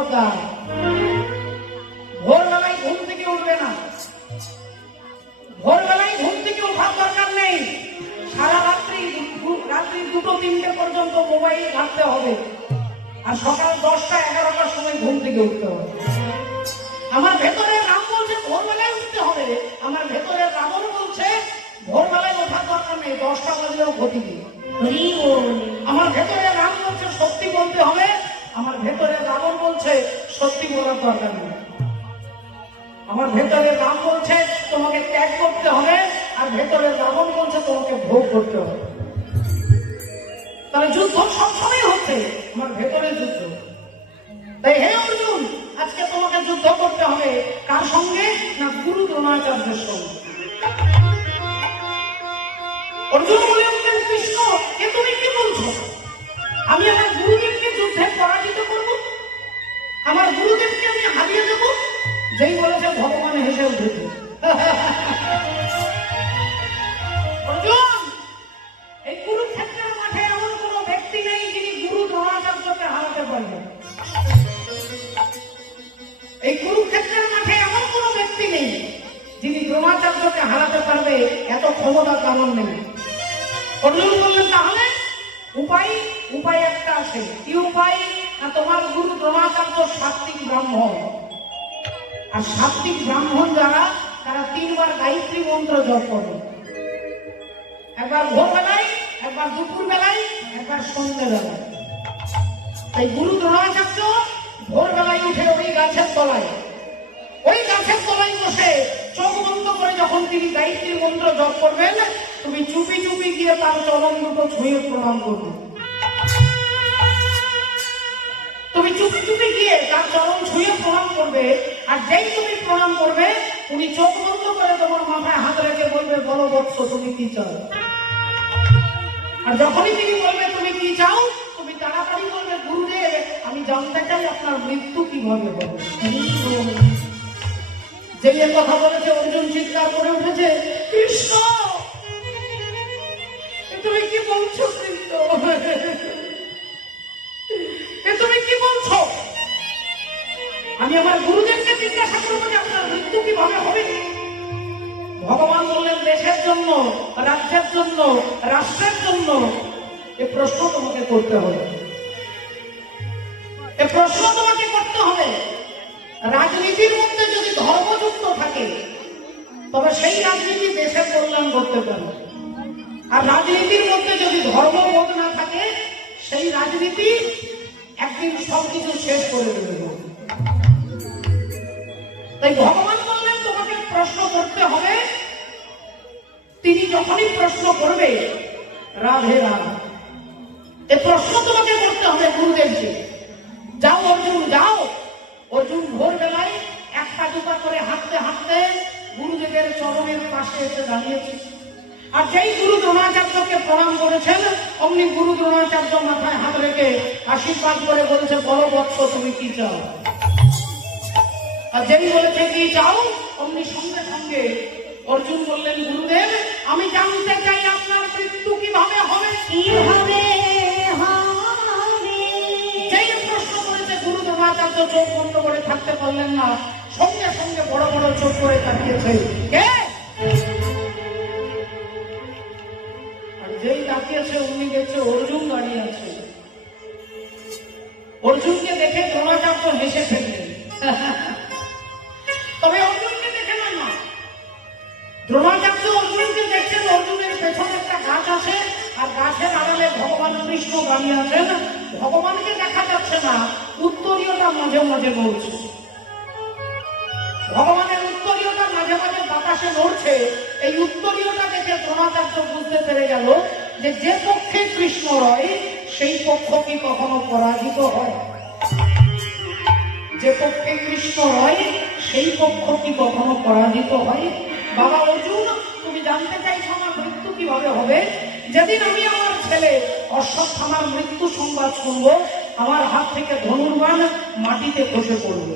খবরদার, ভোরবেলায় ঘুম থেকে উঠবে না। ভোরবেলায় ঘুম থেকে ওঠার দরকার নেই। সারা রাত্রি 2-3টে পর্যন্ত মোবাইল ঘাঁটতে হবে, আর সকাল 10টা-11টার সময় ঘুম থেকে উঠতে হবে। আমার ভেতরের রাম বলছে ভোরবেলায় উঠতে হবে, আমার ভেতরের রাবণ বলছে ভোরবেলায় ওঠার দরকার নেই, 10টা বাজলেও ক্ষতি নেই। আমার ভেতরের রাম বলছে সত্যি বলতে হবে, আমার ভেতরের রাবণ বলছে সত্যি বলার দরকার নেই। আমার ভেতরের রাম বলছে তোমাকে ত্যাগ করতে হবে, আর ভেতরের রাবণ বলছে তোমাকে ভোগ করতে হবে। তাহলে যুদ্ধ সবসময় হচ্ছে, আমার ভেতরের যুদ্ধ। তাই হে অর্জুন, আজকে তোমাকে যুদ্ধ করতে হবে কার সঙ্গে? না গুরু দ্রোণাচার্যের সঙ্গে। অর্জুন বলে উঠলেন, কৃষ্ণ এ তুমি কি বলছো? আমি আমার গুরুদেবকে যুদ্ধে পরাজিত করব, আমার গুরুদেবকে আমি হারিয়ে দেব? যেই বলেছে ভগবান হেসে উঠেছে। অর্জুন, এই কুরুক্ষেত্রের মাঠে এমন কোন ব্যক্তি নেই যিনি গুরু দ্রোণাচার্যকে হারাতে পারবেন। এই কুরুক্ষেত্রের মাঠে এমন কোন ব্যক্তি নেই যিনি দ্রোণাচার্যকে হারাতে পারবে, এত ক্ষমতা কারণ নেই। অর্জুন বললেন তাহলে উপায় একটা আছে। কি উপায়? না তোমার গুরু দ্রোণাচার্য সাত্বিক ব্রাহ্মণ, আর সাত্বিক ব্রাহ্মণ যারা, তারা 3বার গায়ত্রী মন্ত্র জপ করে, একবার ভোরবেলায়, একবার দুপুর বেলায়, একবার সন্ধ্যেবেলায়। তাই গুরু দ্রোণাচার্য ভোরবেলায় উঠে ওই গাছের তলায় বসে চোখ বন্ধ করে যখন তিনি গায়ত্রীর মন্ত্র জপ করবেন, তুমি চুপি চুপি গিয়ে তার চরণ দুটো ছুঁয়ে প্রণাম করবে। তুমি চুপি চুপি গিয়ে তার চরণ ছুঁয়ে প্রণাম করবে, আর যেই তুমি প্রণাম করবে উনি চোখ বন্ধ করে তোমার মাথায় হাত রেখে বলবে, বলো বৎস তুমি কি চাও? আর যখনই তিনি বলবে তুমি কি চাও, তুমি তাড়াতাড়ি বলবে, গুরুদেব আমি জানতে চাই আপনার মৃত্যু কিভাবে হবে। যে কথা বলেছে অর্জুন চিৎকার করে উঠেছে, কৃষ্ণ তুমি কি বলছো? কৃষ্ণ তুমি কি বলছো? আমি আমার গুরুদেবকে জিজ্ঞাসা করবো যে আপনার মৃত্যু কিভাবে হবে? ভগবান বললেন, দেশের জন্য, রাজ্যের জন্য, রাষ্ট্রের জন্য এ প্রশ্ন তোমাকে করতে হবে। এ প্রশ্ন তোমাকে করতে হবে। রাজনীতির মধ্যে যদি ধর্মযুক্ত থাকে তবে সেই রাজনীতি দেশের কল্যাণ করতে পারে, আর রাজনীতির মধ্যে যদি ধর্মবোধ না থাকে সেই রাজনীতি একদিন সবকিছু শেষ করে দেবে। তাই ভগবান বললেন তোমাকে প্রশ্ন করতে হবে। তিনি যখনই প্রশ্ন করবে, রাধে রাধে, এ প্রশ্ন তোমাকে করতে হবে গুরুদেবকে। যাও অর্জুন যাও। অর্জুন ভোরবেলায় 1-2 করে হাঁটতে হাঁটতে গুরুদেবের চরণের পাশে এসে দাঁড়িয়েছে। আর যেই গুরু দ্রোণাচার্যকে প্রণাম করেছেন, অমনি গুরু দ্রোণাচার্য মাথায় হাত রেখে আশীর্বাদ করে বলেছে, বলো বৎস তুমি কি চাও? আর যেই বলেছে কি চাও, অমনি সঙ্গে সঙ্গে অর্জুন বললেন, গুরুদেব আমি জানতে চাই আপনার মৃত্যু কিভাবে হবে। কিভাবে যেই প্রশ্ন করেছে গুরু দ্রোণাচার্য চোখ বন্ধ করে থাকতে পারলেন না, সঙ্গে সঙ্গে বড় বড় চোখ করে তাকিয়েছে। কে? আর যেই তাকিয়েছে অমনি দেখছে অর্জুন দাঁড়িয়ে আছে। অর্জুনকে দেখে দ্রোণাচার্য হেসে ফেললেন। তবে অর্জুনকে দেখে না, দ্রোণাচার্য অর্জুনকে দেখছেন। অর্জুনের পেছনে একটা গাছ আছে, আর গাছের আড়ালে ভগবান কৃষ্ণ দাঁড়িয়ে আছেন। ভগবানকে দেখা যাচ্ছে না, উত্তরীয়টা মাঝে মাঝে নড়ছে। ভগবানের উত্তরীয়টা মাঝে মাঝে বাতাসে নড়ছে। এই উত্তরীয়টা দেখে দ্রোণাচার্য বুঝতে পেরে গেল যে পক্ষে কৃষ্ণ রয় সেই পক্ষ কি কখনো পরাজিত হয়? যে পক্ষে কৃষ্ণ রয় সেই পক্ষ কি কখনো পরাজিত হয়? বাবা অর্জুন, তুমি জানতে চাইছো আমার মৃত্যু কিভাবে হবে? যেদিন আমি আমার ছেলে অশ্বত্থামার মৃত্যু সংবাদ শুনবো, আমার হাত থেকে ধনুর্বাণ মাটিতে খসে পড়বে।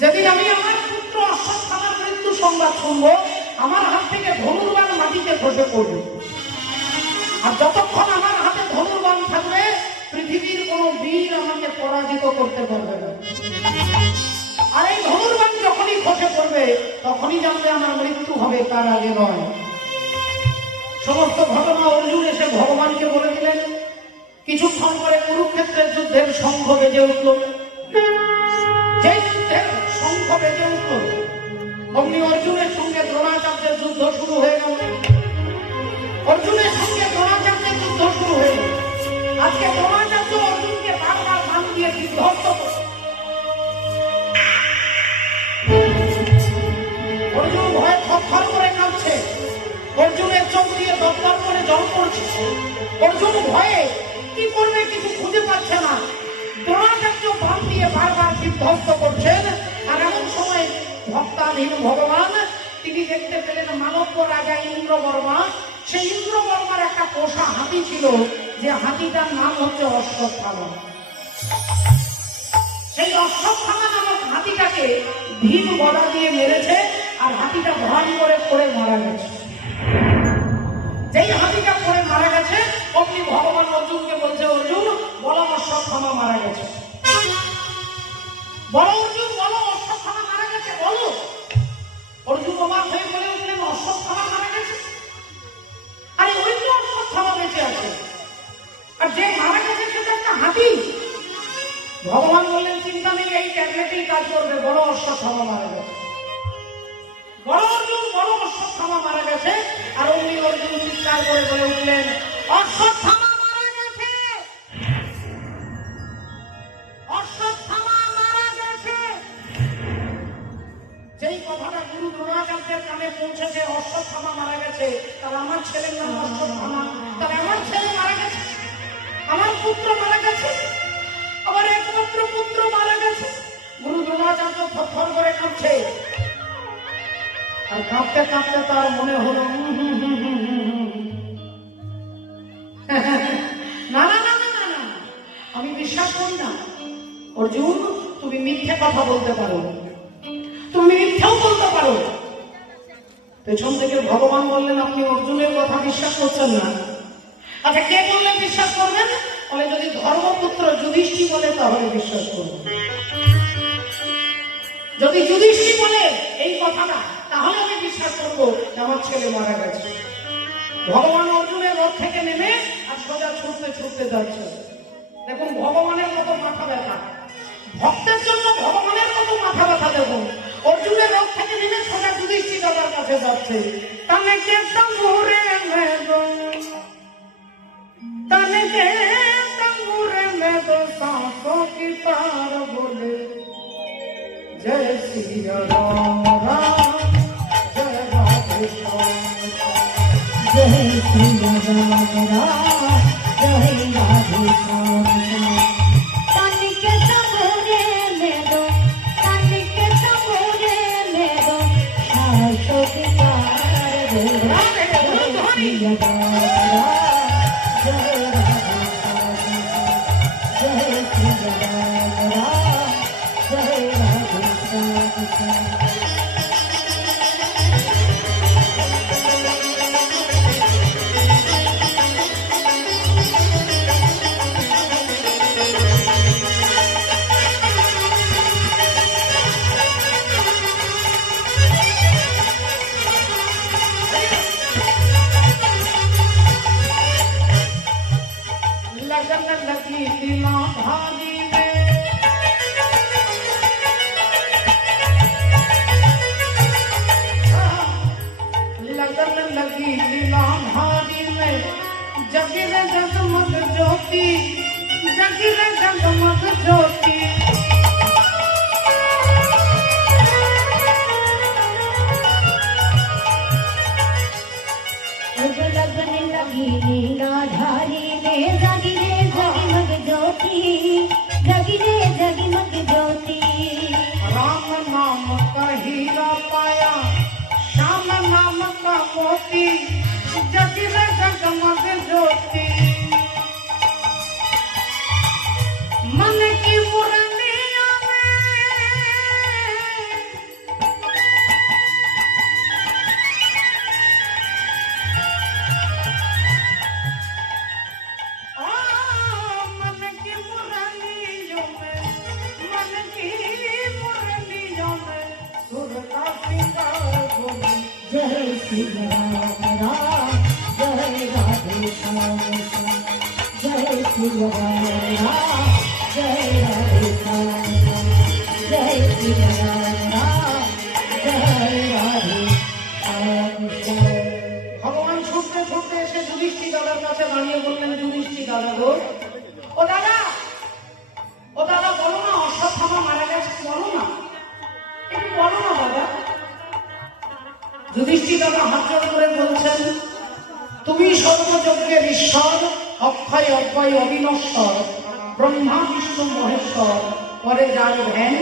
যেদিন আমি আমার পুত্র অশ্বত্থামার মৃত্যু সংবাদ শুনবো, আমার হাত থেকে ধনুর্বাণ মাটিতে খসে পড়বে। আর যতক্ষণ আমার হাতে ধনুর্বাণ থাকবে, পৃথিবীর কোন বীর আমাকে পরাজিত করতে পারবে না। আর এই ধনুর্বাণ যখনই খসে পড়বে তখনই জানবে আমার মৃত্যু হবে, তার আগে নয়। সমস্ত ঘটনা অর্জুন এসে ভগবানকে বলে দিলেন। কিছুক্ষণ পরে কুরুক্ষেত্রের যুদ্ধের শঙ্খ বেজে উঠল। যে যুদ্ধের শঙ্খ বেজে উঠল, অমনি অর্জুনের সঙ্গে দ্রোণাচার্যের যুদ্ধ শুরু হয়ে গেল। অর্জুনের সঙ্গে দ্রোণাচার্যের যুদ্ধ শুরু হয়ে গেল। আজকে দ্রোণাচার্য অর্জুনকে বারবার বান দিয়ে বিধ্বস্ত করছে। অর্জুন ভয়ে থরথর করে কাঁপছে। অর্জুনের চোখ দিয়ে দরদর করে জল পড়ছে। অর্জুন ভয়ে কি করবে কিছু খুঁজে পাচ্ছে না। দ্রোণাচার্য বান দিয়ে বারবার বিধ্বস্ত করছেন। আর এমন সময় ভক্তাধীন ভগবান তিনি দেখতে পেলেন মানব রাজা ইন্দ্রবর্মা। সেই ইন্দ্রবর্মার একটা পোষা হাতি ছিল, যে হাতিটার নাম হচ্ছে অশ্বত্থামা। সেই অশ্বত্থামা নামক হাতিটাকে ভীম গদা দিয়ে মেরেছে, আর হাতিটা ভারী করে পড়ে মারা গেছে। যেই হাতিটা পড়ে মারা গেছে, অমনি ভগবান অর্জুনকে বলছে, অর্জুন বলো অশ্বত্থামা মারা গেছে। বলো অর্জুন, বলো অশ্বত্থামা মারা গেছে, বলো। অর্জুন অবাক হয়ে বলে উঠলেন, অশ্বত্থামা মারা গেছে? আরে ওই তো অশ্বত্থামা বেঁচে আছে, আর যে মারা গেছে সেটা একটা হাতি। ভগবান বললেন, চিন্তা নেই, এই ট্যাবলেটই কাজ করবে, বড় অশ্বত্থামা মারা গেছে। বড় অর্জুন, বড় অশ্বত্থামা মারা গেছে। আর অমনি অর্জুন চিৎকার করে বলে উঠলেন, অশ্বত্থামা মারা গেছে, অশ্বত্থামা মারা গেছে। যেই কথাটা গুরু দ্রোণাচার্যের কানে পৌঁছেছে, অশ্বত্থামা মারা গেছে, তার আমার ছেলের নাম অশ্বত্থামা, তার আমার ছেলে মারা গেছে, আমার পুত্র মারা গেছে, আমার একমাত্র পুত্র মারা গেছে। গুরু দ্রোণাচার্য থরথর করে কাঁপছে। আর কাঁপতে কাঁপতে তার মনে হলো, না না না না না, আমি বিশ্বাস করি না। অর্জুন, তুমি মিথ্যে কথা বলতে পারো, তুমি মিথ্যাও বলতে পারো। পেছন থেকে ভগবান বললেন, আপনি অর্জুনের কথা বিশ্বাস করছেন না? আচ্ছা, কে বললেন বিশ্বাস করবেন? বলে, যদি ধর্মপুত্র যুধিষ্ঠির বলে তাহলে বিশ্বাস করবেন। যদি যুধিষ্ঠির বলে এই কথাটা, তাহলে আমি বিশ্বাস করবো আমার ছেলে মারা গেছে। ভগবান অর্জুনের রথ থেকে নেমে আর সোজা ছুটতে ছুটতে যাচ্ছে। দেখুন, ভগবানের কত মাথা ব্যথা, ভক্তের জন্য ভগবানের কত মাথা ব্যথা। দেখুন, অর্জুনের রথ থেকে নেমে সোজা যুধিষ্ঠির দাদার কাছে যাচ্ছে। তানে কে তঙ্গুরে মেদো, তানে কে তঙ্গুরে মেদো, सांसों की तार बोले, जय श्री राम राम, जय राधे श्याम, जय श्री राम राम, जय राधे श्याम। ताने के तंबूरे में दो, ताने के तंबूरे में दो, सांसों की तार बोले, जय श्री राम राम, जय राधे श्याम, जय श्री राम राम, जय राधे श्याम। लगन लगी दिला भारी में, लगन लगी दिला भारी में, जगिर जगमग ज्योति, जगिर जगमग ज्योति। लगन लगी नीलाधारी में, जगिरे जगमग ज्योति, जगिरे जगमग ज्योति। राम नाम का हीरा पाया, श्याम नाम का मोती, जगिर जगमग ज्योति। मन की मुरलिया में, मन की मुरलिया श्री राम राम जय राधे श्याम श्याम जय श्री राम राम जय राधे श्याम श्याम जय श्री राम राम जय राधे श्याम श्याम। ভগবান ছুটতে ছুটতে এসে যুধিষ্ঠির দাদার কাছে দাঁড়িয়ে বললেন, যুধিষ্ঠির দাদা গো, ও দাদা, ও দাদা, বলো না অশ্বত্থামা মারা গেছে, বলো না, একটু বলো না দাদা। যুধিষ্ঠির দাদা হাত জোড় করে বলছেন, তুমি সর্বযজ্ঞের ঈশ্বর, অক্ষয় অব্যয় অবিনশ্বর, ব্রহ্মা বিষ্ণু মহেশ্বর, পরে যার ধ্যান,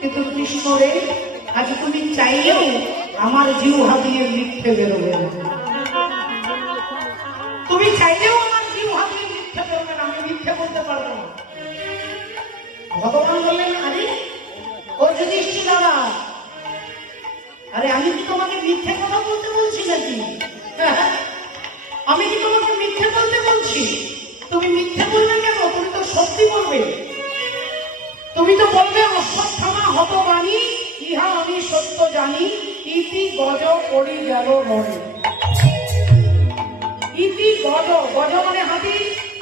কিন্তু কৃষ্ণরে আজ তুমি চাইলেও আমার জিহ্বা দিয়ে মিথ্যে বেরোবে না। তুমি চাইলেও আমার জিহ্বা দিয়ে মিথ্যে বেরোবে না, আমি মিথ্যে বলতে পারবো না। ভগবান বললেন, আরে ও যুধিষ্ঠির দাদা, আরে আমি কি তোমাকে মিথ্যে কথা বলতে বলছি নাকি? আমি কি তোমাকে মিথ্যে বলতে বলছি? তুমি মিথ্যে বলবে কেন? তুমি তো সত্যি বলবে। তুমি তো বলবে অশ্বত্থামা হতবাণী, ইহা আমি সত্য জানি, ইতি গজ পড়ি গেল মরে। ইতি গজ, গজ মানে হাতি,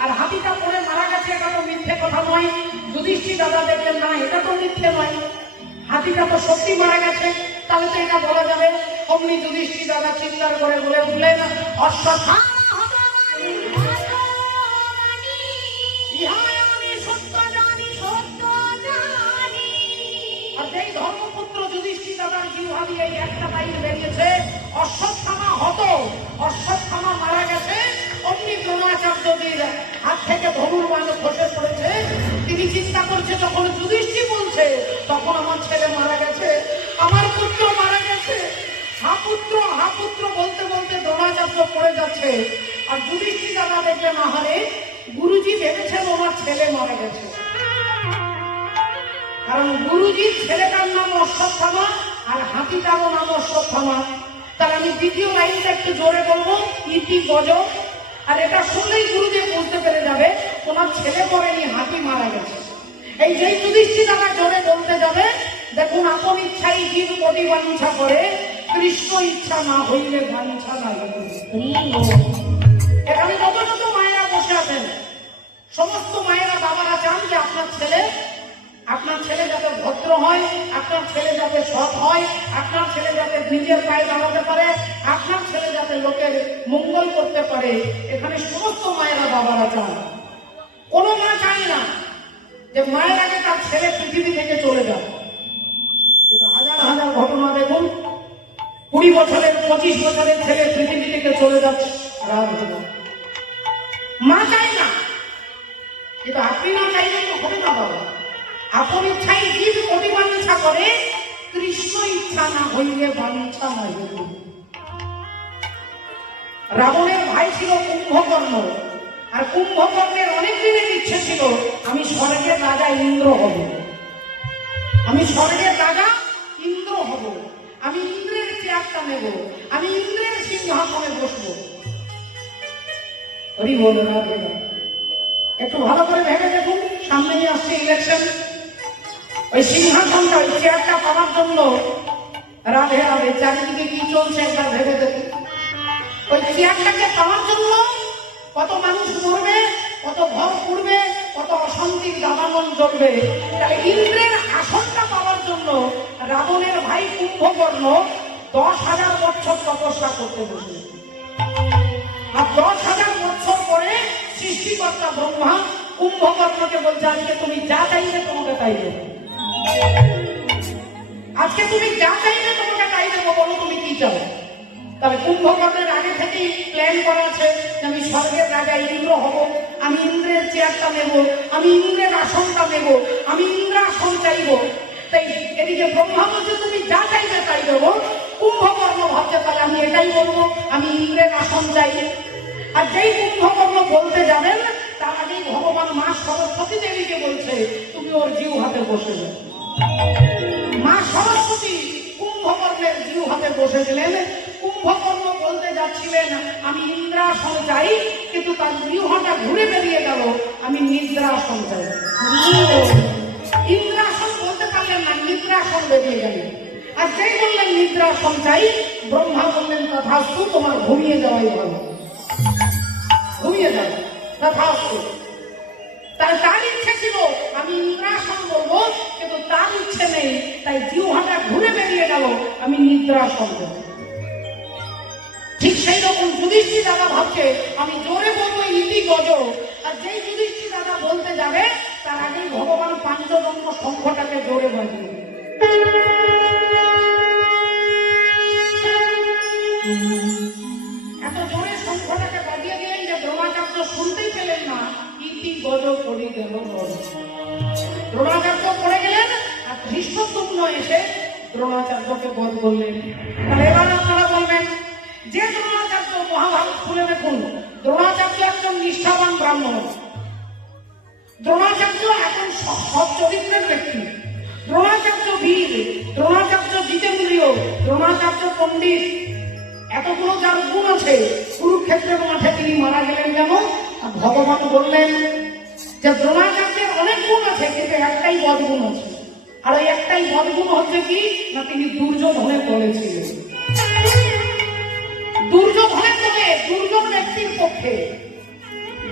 আর হাতিটা পড়ে মারা গেছে, এটা তো মিথ্যে কথা নয়। যুধিষ্ঠির দাদা দেখলেন, না এটা তো মিথ্যে নয়, হাতিটা তো সত্যি মারা গেছে, তাহলে তো এটা বলা যাবে। অমনি যুধিষ্ঠির দাদা চিৎকার করে বলে উঠলেন, অশ্বত্থামা হতবাণী, ইহা আমি সত্য জানি, সত্য জানি। আর যেই ধর্মপুত্র যুধিষ্ঠির দাদার জিহ্বা দিয়ে একটা লাইন বেরিয়েছে, অশ্বত্থামা হত, অশ্বত্থামা মারা গেছে, অমনি দ্রোণাচার্যদের হাত থেকে ধনুর বাণ খসে পড়েছে। তিনি চিন্তা করছে, যখন যুধিষ্ঠির বলছে, তখন আমার ছেলে মারা গেছে, আমার পুত্র মারা গেছে। হা পুত্র বলতে বলতে দ্রোণাচার্য পড়ে যাচ্ছে। আর যুধিষ্ঠির দাদা দেখলেন, আহারে, গুরুজি ভেবেছেন ওনার ছেলে মারা গেছে, কারণ গুরুজির ছেলেটার নাম অশ্বত্থামা আর হাতিটারও নাম অশ্বত্থামা। তাহলে আমি দ্বিতীয় লাইনটা একটু জোরে বলবো, ইতি গজ। আর এটা শুনলেই গুরুদেব বুঝতে পেরে যাবে ওনার ছেলে মরেনি, হাতি মারা গেছে। এই যে যুধিষ্ঠির দাদা জোরে বলতে যাবে, দেখুন, আপন ইচ্ছাই জীব কোটি বাঞ্ছা করে, কৃষ্ণ ইচ্ছা না হইলে বাঞ্ছা না হইবে। এখানে যত যত মায়েরা বসে আছেন, সমস্ত মায়েরা বাবারা চান যে আপনার ছেলে যাতে ভদ্র হয়, আপনার ছেলে যাতে সৎ হয়, আপনার ছেলে যাতে নিজের পায়ে দাঁড়াতে পারে, আপনার ছেলে যাতে লোকের মঙ্গল করতে পারে। এখানে সমস্ত মায়েরা বাবারা চান। কোনো মা চায় না যে মায়ের আগে তার ছেলে পৃথিবী থেকে চলে যাবে। কিন্তু হাজার হাজার ঘটনা দেখুন, 20 বছরের 25 বছরের ছেলে পৃথিবী থেকে চলে যাচ্ছে, মা চাই না। কিন্তু আপনি না চাইলে তো হবে না বাবা। আপন ইচ্ছাই জীব কোটি বাঞ্ছা করে, কৃষ্ণ ইচ্ছা না হইলে বাঞ্ছা না হইবে। রাবণের ভাই ছিল কুম্ভকর্ণ, আর কুম্ভকর্ণের অনেক দিনের ইচ্ছে ছিল, আমি স্বর্গের রাজা ইন্দ্র হব, আমি স্বর্গের রাজা ইন্দ্র হব, আমি ইন্দ্রের চেয়ারটা নেব, আমি ইন্দ্রের সিংহাসনে বসবো। হরি বল রাধে। একটু ভালো করে ভেবে দেখুন, সামনে আসছে ইলেকশন, ওই সিংহাসনটা, ওই চেয়ারটা পাওয়ার জন্য রাধে রাধে চারিদিকে কি চলছে একবার ভেবে দেখুন। ওই চেয়ারটাকে পাওয়ার জন্য কত মানুষ মরবে, কত ঘর পুড়বে, কত অশান্তির দাবানল জ্বলবে। তাহলে ইন্দ্রের আসনটা পাওয়ার জন্য রাবণের ভাই কুম্ভকর্ণ 10,000 বছর তপস্যা করতে বসে। আর 10,000 বছর পরে সৃষ্টিকর্তা ব্রহ্মা কুম্ভকর্ণকে বলছে, আজকে তুমি যা চাইবে তোমাকে তাই দেবো, আজকে তুমি যা চাইবে তোমাকে তাই দেবো, বলো তুমি কি চাও। তাহলে কুম্ভকর্ণের আগে থেকেই প্ল্যান করা আছে যে আমি স্বর্গের রাজা ইন্দ্র হব, আমি ইন্দ্রের চেয়ারটা নেব, আমি ইন্দ্রের আসনটা নেব, আমি ইন্দ্রাসন চাইব। তাই এদিকে ব্রহ্মা বলছে তুমি যা চাইবে তাই দেবো, কুম্ভকর্ণ ভাবছে তাহলে আমি এটাই বলবো, আমি ইন্দ্রের আসন চাই। আর যেই কুম্ভকর্ণ বলতে যাবেন, তার আগেই ভগবান মা সরস্বতী দেবীকে বলছে তুমি ওর জিহ্বাতে বসে যাও। মা সরস্বতী কুম্ভকর্ণের জিহ্বাতে বসে গেলেন। কুম্ভকর্ণ বলতে যাচ্ছিলেন আমি ইন্দ্রাসন চাই, কিন্তু তার জিহ্বাটা ঘুরে বেরিয়ে গেল আমি নিদ্রাসন চাই। ইন্দ্রাসন বলতে পারলেন না, নিদ্রাসন বেরিয়ে গেলেন। আর আর যেই বললেন নিদ্রা সঞ্চাই, ব্রহ্মা বললেন তথাস্তু, তোমার ঘুমিয়ে যাওয়াই ভালো, ঘুমিয়ে যাবে তথাস্তু। তার ইচ্ছে ছিল আমি ইন্দ্রাসন বলবো, কিন্তু তার ইচ্ছে নেই, তাই জিহ্বাটা ঘুরে বেরিয়ে গেল আমি নিদ্রাসন বলবো। ঠিক সেই রকম যুধিষ্ঠির দাদা ভাবছে আমি জোরে বলবো ইতি গজ, আর যেই যুধিষ্ঠির দাদা বলতে যাবে তার আগেই ভগবান পাঞ্চজন্ম শঙ্খটাকে জোরে বাজিয়ে দিল। এত জোরে শঙ্খটাকে বাজিয়ে দিলেন যে দ্রোণাচার্য শুনতেই পেলেন না, ইতি গজ পড়ে গেল। দ্রোণাচার্য পড়ে গেলেন আর ধৃষ্টদ্যুম্ন এসে দ্রোণাচার্যকে বধ করলেন। তাহলে এবার আপনারা বলবেন যে দ্রোণাচার্য, মহাভারত খুলে দেখুন, দ্রোণাচার্য একজন নিষ্ঠাবান ব্রাহ্মণ, দ্রোণাচার্য এখন সৎ চরিত্রের ব্যক্তি, দ্রোণাচার্য বীর, দ্রোণাচার্য জিতেন্দ্রীয়, দ্রোণাচার্য পণ্ডিত, এতগুলো যার গুণ আছে, কুরুক্ষেত্রের মাঠে তিনি মারা গেলেন কেন? ভগবান বললেন যে দ্রোণাচার্যের অনেক গুণ আছে, কিন্তু একটাই বদগুণ আছে, আর ওই একটাই বদগুণ হচ্ছে কি না, তিনি দুর্যোধনের দলে ছিলেন। দুর্যোধনের দলে, দুর্যোধন ব্যক্তির পক্ষে,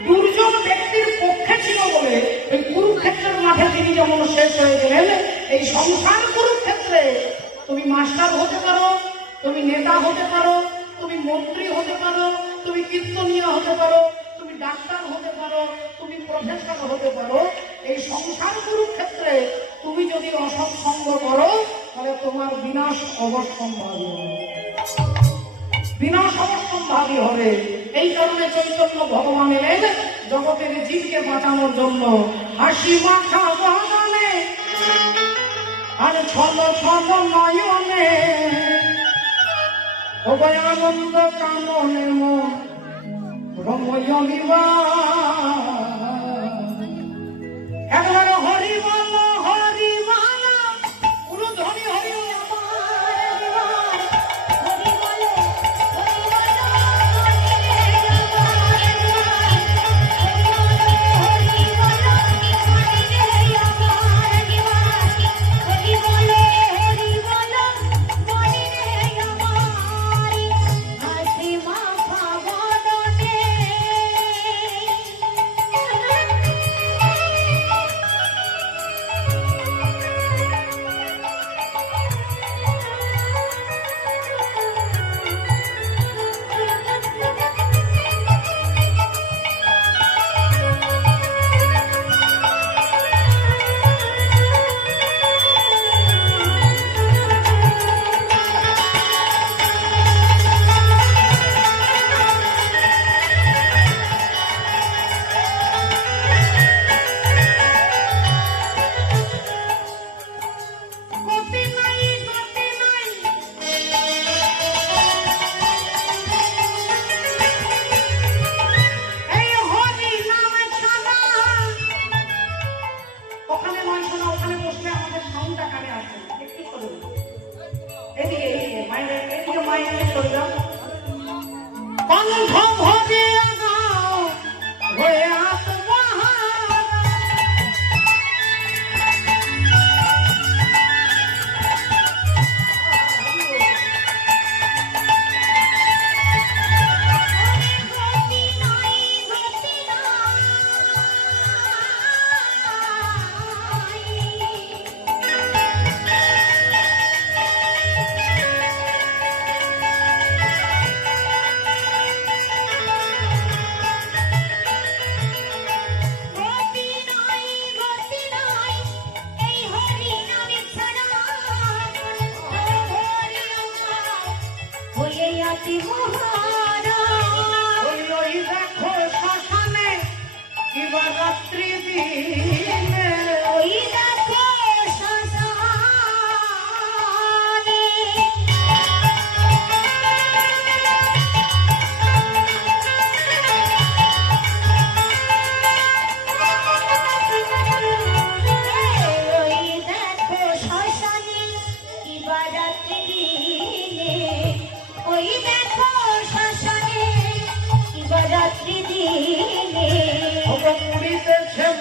দুর্যোধন ব্যক্তির পক্ষে ছিল বলে ওই কুরুক্ষেত্রের মাঠে তিনি যেমন শেষ হয়ে গেলেন, এই সংসার কুরুক্ষেত্রে তুমি মাস্টার হতে পারো, তুমি নেতা হতে পারো, তুমি মন্ত্রী হতে পারো, তুমি কীর্তনীয় হতে পারো, তুমি ডাক্তার হতে পারো, তুমি প্রফেসর হতে পারো, এই সংসার কুরুক্ষেত্রে তুমি যদি অসৎসঙ্গ করো তাহলে তোমার বিনাশ অবশ্যম্ভাবী হবে, বিনাশ অবশ্যম্ভাবী হবে। এই কারণে চৈতন্য ভগবান এলেন জগতের জীবকে বাঁচানোর জন্য। হাসি মাখা বদনে আর ছল ছল নয়নে, অভয় আনন্দ কামনে মন রময় একবার হরি বল হরি মালা, পুরো ধনী হরি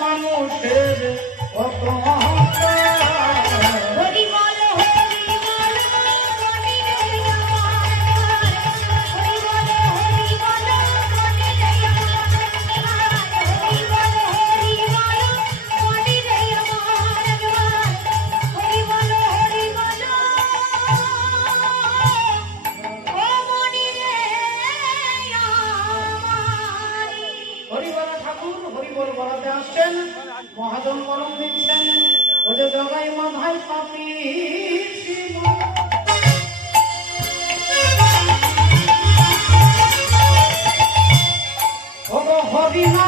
মানুষের দিচ্ছেন, মহাজন বরং দিচ্ছেন, ও যে জগাই মাধাই পাপি ছিল। ও গো হরিনা